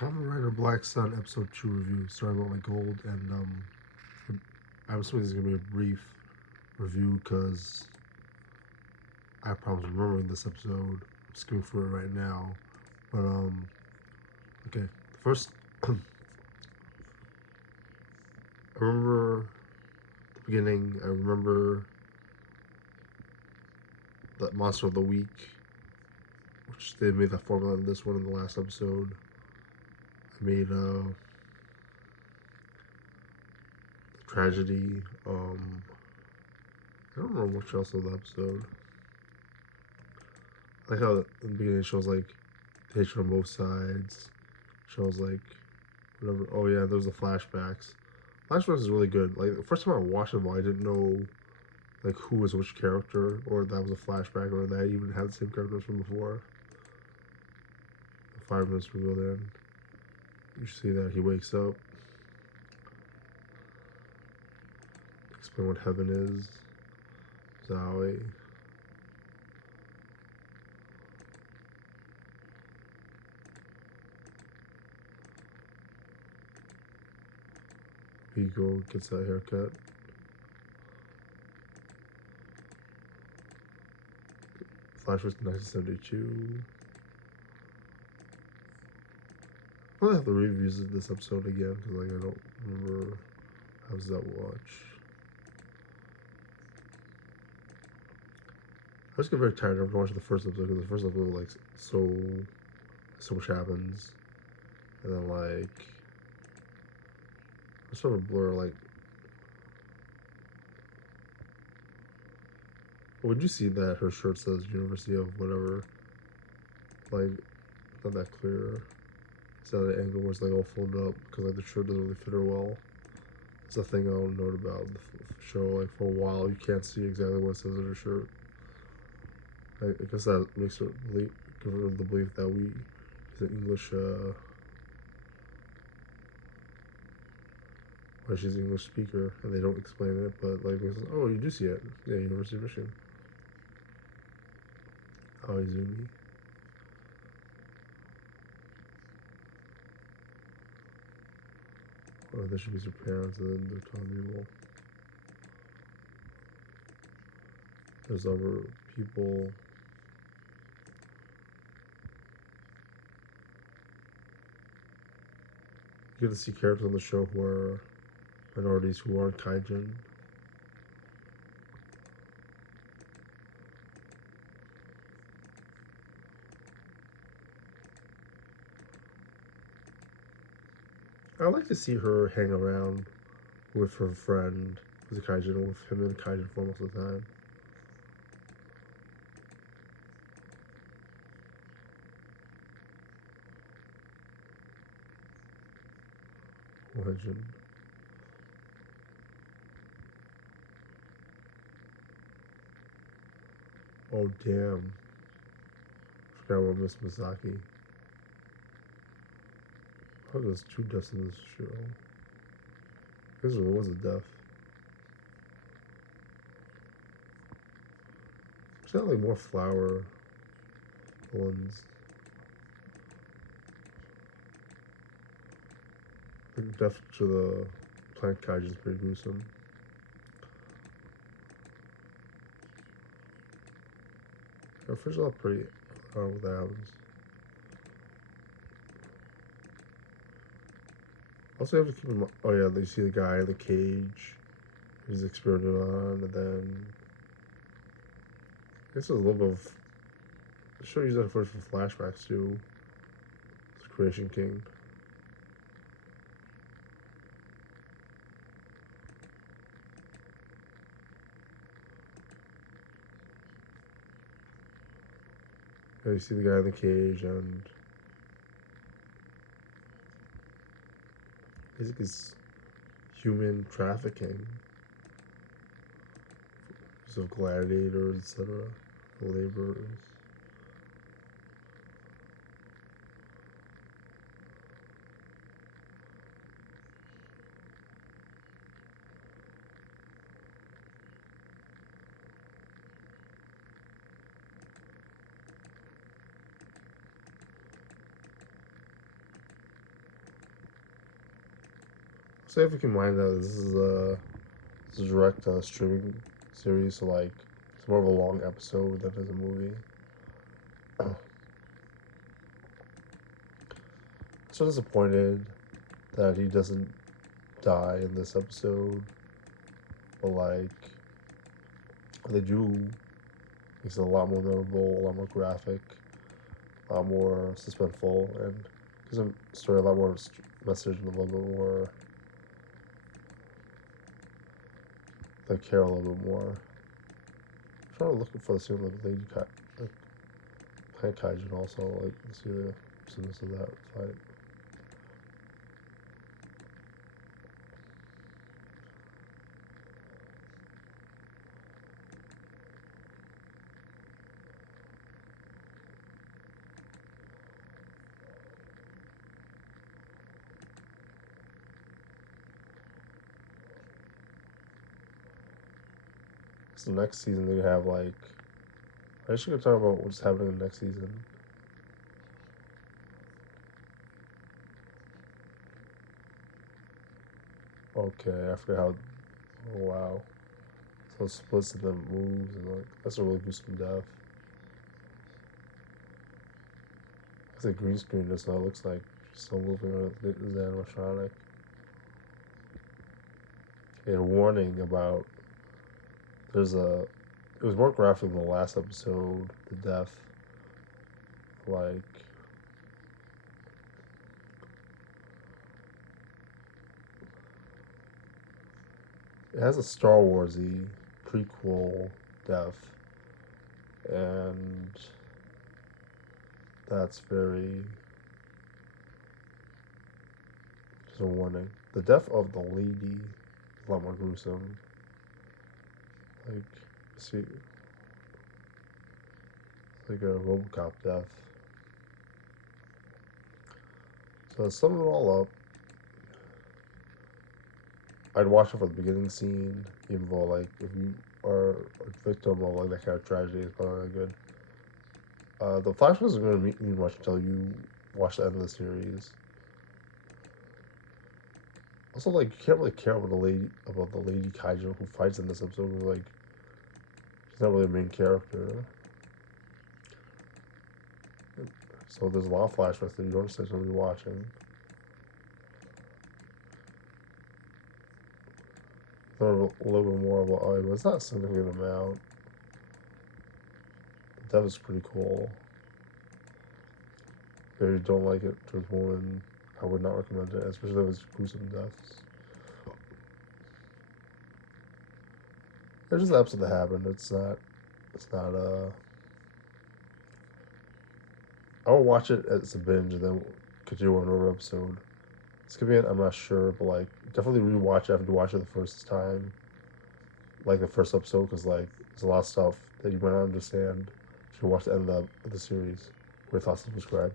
Kamen Rider Black Sun Episode 2 review. Sorry about my gold, and I'm assuming this is going to be a brief review because I have problems remembering this episode. I'm skimming through it right now. But, okay. The first, I remember the beginning. I remember that Monster of the Week, which they made that formula in this one in the last episode. I made, the tragedy. I don't remember much else of the episode. I like how in the beginning it shows like the hatred on both sides. Shows like whatever. Oh yeah, there's the flashbacks. Flashbacks is really good. Like the first time I watched them, I didn't know like who was which character, or that was a flashback, or that even had the same characters from before. The 5 minutes revealed in. You see that he wakes up. Explain what heaven is. Zoe. Vigo gets that haircut. Flashback to 1972. I'm gonna have to revisit this episode again because like I don't remember how was that watch. I just get very tired after watching the first episode because the first episode like so much happens, and then like I sort of blur like. Would you see that her shirt says University of whatever? Like, not that clear. It's at an angle where it's like all folded up because like the shirt doesn't really fit her well. It's a thing I'll note about the show. Like for a while, you can't see exactly what it says on her shirt. I guess that makes her believe, give her the belief that we is an English. Why she's an English speaker, and they don't explain it, but like, oh, you do see it. Yeah, University of Michigan. Oh, Izumi. Oh, there should be some parents, and then they're telling people. There's other people. You get to see characters on the show who are minorities who aren't kaijin. I like to see her hang around with her friend who's a kaijin, or with him in kaijin form most of the time. Legend. Oh damn! I forgot about Miss Misaki. Oh, there's 2 deaths in this show. I guess there was a death. She had like more flower ones. The death to the plant kaiju is pretty gruesome. Her fish are pretty. I don't know what that happens. Also, you have to keep in mind. Oh yeah, you see the guy in the cage. He's experimenting on, and then I guess there's a little bit of. The show uses that footage for flashbacks too. It's Creation King. Yeah, you see the guy in the cage, and basically it's human trafficking. So gladiators, etc. Laborers. So you have to keep in mind that this is a direct streaming series, so like it's more of a long episode than is a movie. So disappointed that he doesn't die in this episode, but like they do, makes it a lot more memorable, a lot more graphic, a lot more suspenseful, and gives the story a lot more message and a little bit more, they care a little bit more. I'm trying to look for the scene with Lady like Kaijin also, like see the soonest of that fight. So next season they have like, I should go talk about what's happening in the next season. Okay, I forgot how. Oh wow, so it splits and then moves and like that's a really gruesome death. It's a green screen, so it looks like she's still moving on the animatronic. A warning about there's a. It was more graphic than the last episode. The death, like it has a Star Warsy prequel death, and that's very just a warning. The death of the lady is a lot more gruesome. Like, see, it's like a RoboCop death. So to sum it all up, I'd watch it for the beginning scene, even though like if you are a victim of like that kind of tragedy, it's probably not good. The flashbacks isn't going to mean much until you watch the end of the series. Also, like you can't really care about the lady Kaiju who fights in this episode. Because, like she's not really a main character, so there's a lot of flashbacks that you don't necessarily be watching. Learn a little bit more about but it's not a significant amount. The death is pretty cool. If you don't like it towards women, I would not recommend it, especially if it's gruesome deaths. There's just an episode that happened. It's not. It's not. I will watch it as a binge and then continue on another episode. Skimming, I'm not sure, but like definitely rewatch it after you watch it the first time, like the first episode, because like there's a lot of stuff that you might not understand if you watch the end of the series. Your thoughts and subscribe.